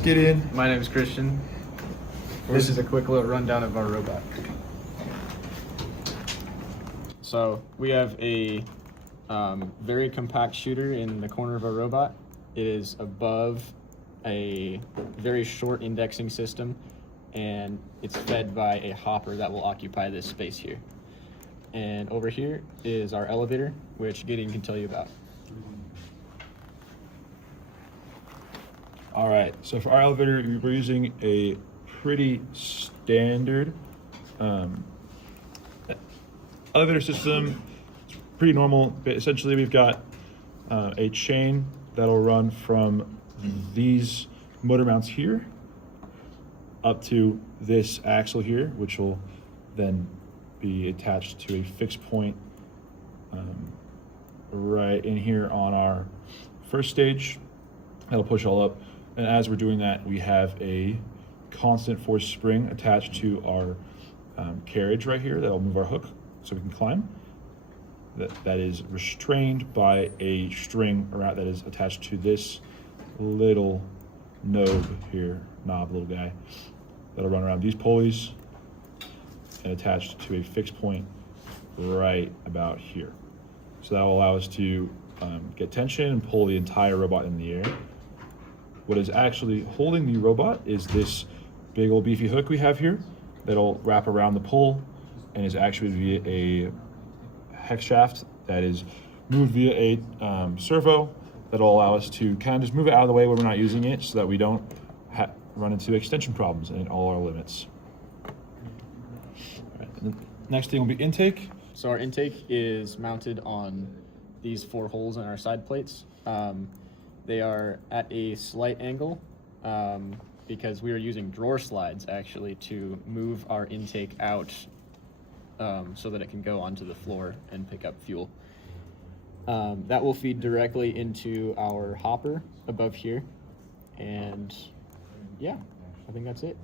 name's Gideon. My name is Christian. This is a quick little rundown of our robot. So we have a very compact shooter in the corner of our robot. It is above a very short indexing system, and it's fed by a hopper that will occupy this space here. And over here is our elevator, which Gideon can tell you about. All right, so for our elevator, we're using a pretty standard elevator system. It's pretty normal, but essentially we've got a chain that'll run from these motor mounts here up to this axle here, which will then be attached to a fixed point right in here on our first stage. That'll push all up, and as we're doing that, we have a constant force spring attached to our carriage right here that'll move our hook so we can climb. That is restrained by a string around that is attached to this little knob here, little guy, that'll run around these pulleys and attached to a fixed point right about here. So that will allow us to get tension and pull the entire robot in the air. What is actually holding the robot is this big old beefy hook we have here that'll wrap around the pole and is actually via a hex shaft that is moved via a servo that'll allow us to kind of just move it out of the way when we're not using it so that we don't run into extension problems in all our limits. All right, and the next thing will be intake. So our intake is mounted on these 4 holes in our side plates. They are at a slight angle because we are using drawer slides actually to move our intake out so that it can go onto the floor and pick up fuel. That will feed directly into our hopper above here. And yeah, I think that's it.